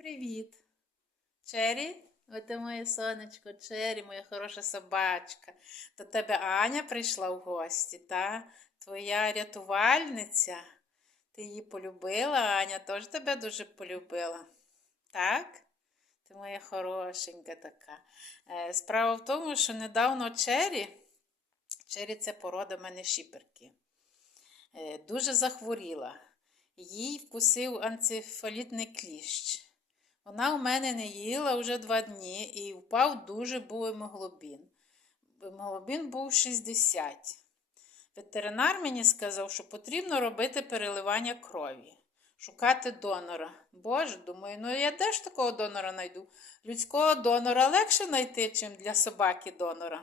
Привіт! Чері, ви ти моє сонечко, Чері, моя хороша собачка. До тебе Аня прийшла в гості, та? твоя рятувальниця. Ти її полюбила, Аня теж тебе дуже полюбила. Так? Ти моя хорошенька така. Е, справа в тому, що недавно Чері, Чері це порода в мене шіперки, е, дуже захворіла. Їй вкусив анцефалітний кліщ. Вона у мене не їла вже два дні і впав дуже був гемоглобін. Гемоглобін був 60. Ветеринар мені сказав, що потрібно робити переливання крові, шукати донора. Боже, думаю, ну я теж такого донора найду? Людського донора легше знайти, ніж для собаки донора.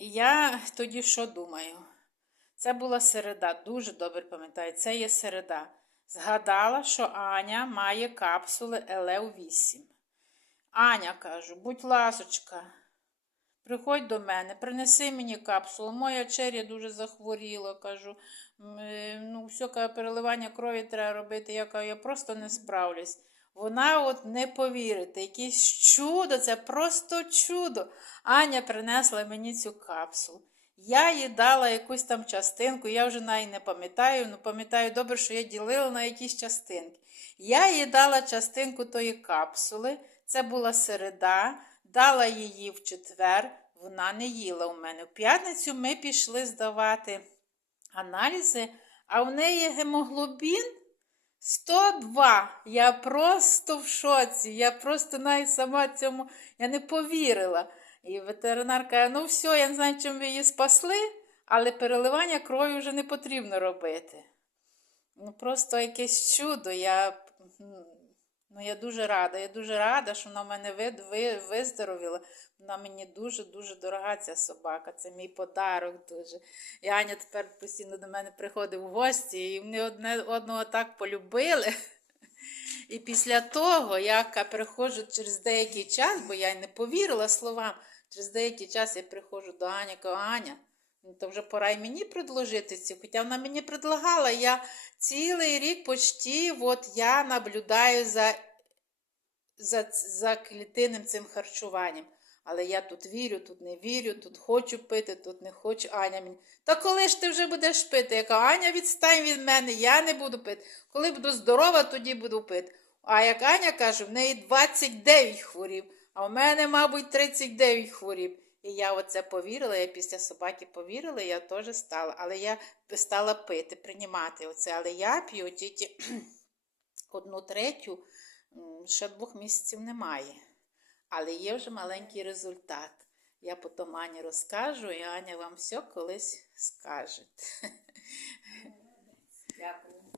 І я тоді що думаю? Це була середа, дуже добре пам'ятаю, це є середа. Згадала, що Аня має капсули ЛЕУ 8. Аня кажу, будь ласочка, приходь до мене, принеси мені капсулу. Моя черя дуже захворіла. Кажу, е, ну, все кажу, переливання крові треба робити. Я кажу, я просто не справлюсь. Вона от не повірите, якесь чудо, це просто чудо. Аня принесла мені цю капсулу. Я їй дала якусь там частинку, я вже навіть не пам'ятаю, ну пам'ятаю добре, що я ділила на якісь частинки. Я їй дала частинку тої капсули, це була середа, дала її в четвер, вона не їла у мене. У п'ятницю ми пішли здавати аналізи, а в неї гемоглобін 102. Я просто в шоці, я просто навіть сама цьому я не повірила. І ветеринар каже, ну все, я не знаю, чим ви її спасли, але переливання крові вже не потрібно робити. Ну, Просто якесь чудо. Я ну, я дуже рада. Я дуже рада, що вона мене ви, ви, виздоровіла. Вона мені дуже-дуже дорога, ця собака. Це мій подарок дуже. І Аня тепер постійно до мене приходить в гості, і вони одне одного так полюбили. І після того, як я переходжу через деякий час, бо я й не повірила словам. Через деякий час я приходжу до Ані, кажу, Аня, ну, то вже пора й мені предложити цю, хоча вона мені предлагала, я цілий рік почти от я наблюдаю за, за, за клітинним цим харчуванням. Але я тут вірю, тут не вірю, тут хочу пити, тут не хочу. Аня мені. Та коли ж ти вже будеш пити? Я кажу, Аня, відстань від мене, я не буду пити. Коли буду здорова, тоді буду пити. А як Аня каже, в неї 29 хворів. А в мене, мабуть, 39 хворіб. І я оце повірила, я після собаки повірила, я теж стала. Але я стала пити, приймати оце. Але я п'ю тільки одну третю, ще двох місяців немає. Але є вже маленький результат. Я потім Ані розкажу, і Аня вам все колись скаже. Дякую.